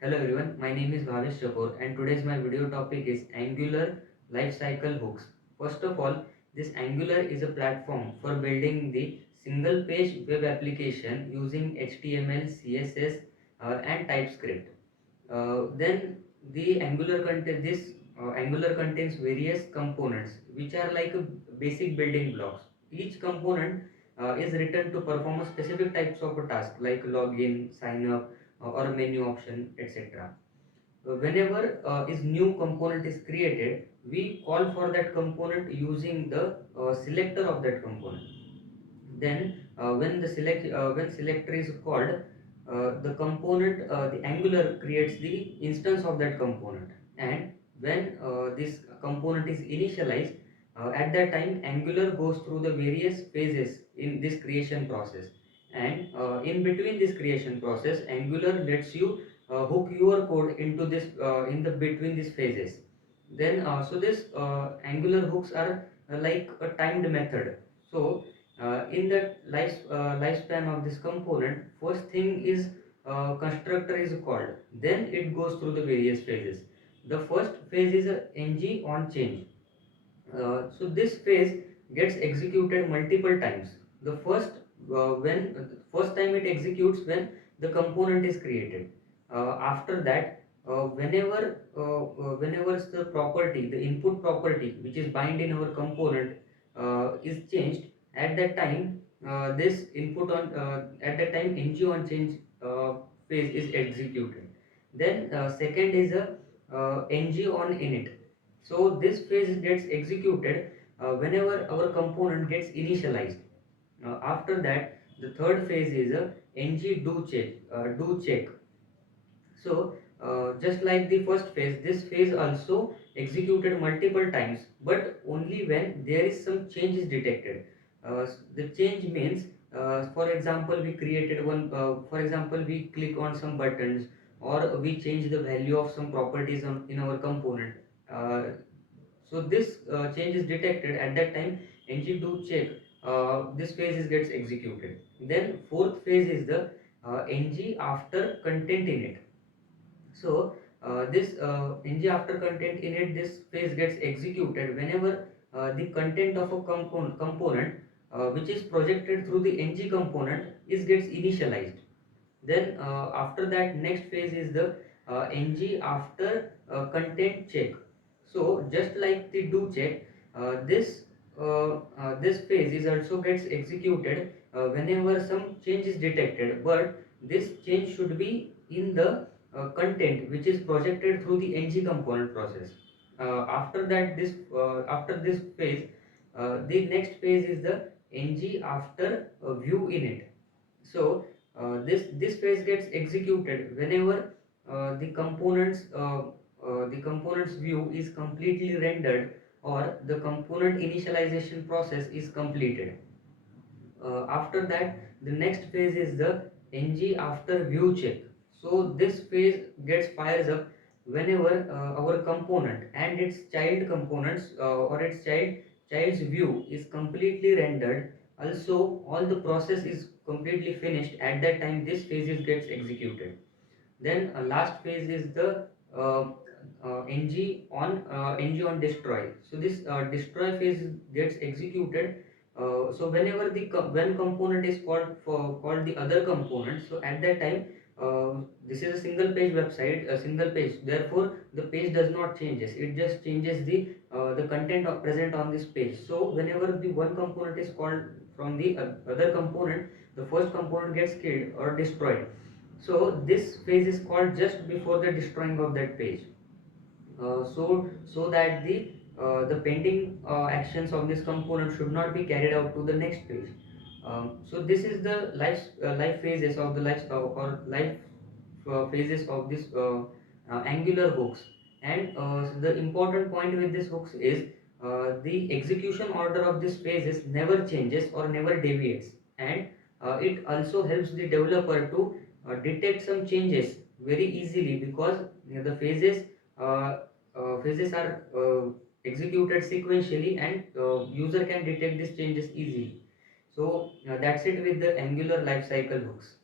Hello everyone, my name is Bhavesh Chapor and today's my video topic is Angular Lifecycle Hooks. First of all, this Angular is a platform for building the single page web application using HTML, CSS and TypeScript. Then the Angular contains various components which are like a basic building blocks. Each component is written to perform a specific types of a task like login, sign up, or a menu option, etc. Whenever is new component is created, we call for that component using the selector of that component. Then when selector is called, the Angular creates the instance of that component, and when this component is initialized, at that time Angular goes through the various phases in this creation process, and in between this creation process Angular lets you hook your code into this in the between these phases. Then this Angular hooks are like a timed method. So in the lifespan of this component, first thing is constructor is called, then it goes through the various phases. The first phase is a ng on change. This phase gets executed multiple times. The first time it executes when the component is created. After that, whenever the property, the input property which is bind in our component is changed, at that time this input on at that time ng on change phase is executed. Then second is a ng on init. So this phase gets executed whenever our component gets initialized. After that, the third phase is a ng do check. So just like the first phase, this phase also executed multiple times, but only when there is some change is detected. The change means, for example, we created one. For example, we click on some buttons, or we change the value of some properties in our component. Uh, this change is detected at that time. Ng do check. This phase is gets executed. Then fourth phase is the ng after content in it. So this ng after content in it, this phase gets executed whenever the content of a component which is projected through the ng component is gets initialized. Then after that, next phase is the ng after content check. So just like the do check, this phase is also gets executed whenever some change is detected, but this change should be in the content which is projected through the ng component process. After this phase, the next phase is the ng after view init. So this phase gets executed whenever the component's view is completely rendered, or the component initialization process is completed. After that, the next phase is the ng after view check. So this phase gets fires up whenever our component and its child components or its child's view is completely rendered. Also, all the process is completely finished. At that time, this phase is gets executed. Then last phase is the uh, ng on destroy. So this destroy phase gets executed. So whenever when component is called the other component, so at that time this is a single page website, a single page. Therefore, the page does not changes. It just changes the content present on this page. So whenever the one component is called from the other component, the first component gets killed or destroyed. So this phase is called just before the destroying of that page. So that the pending actions of this component should not be carried out to the next page. So this is the life phases of the life phases of this Angular hooks. And the important point with this hooks is the execution order of this phases never changes or never deviates, and it also helps the developer to detect some changes very easily, because the phases are executed sequentially, and user can detect these changes easily. So that's it with the Angular lifecycle hooks.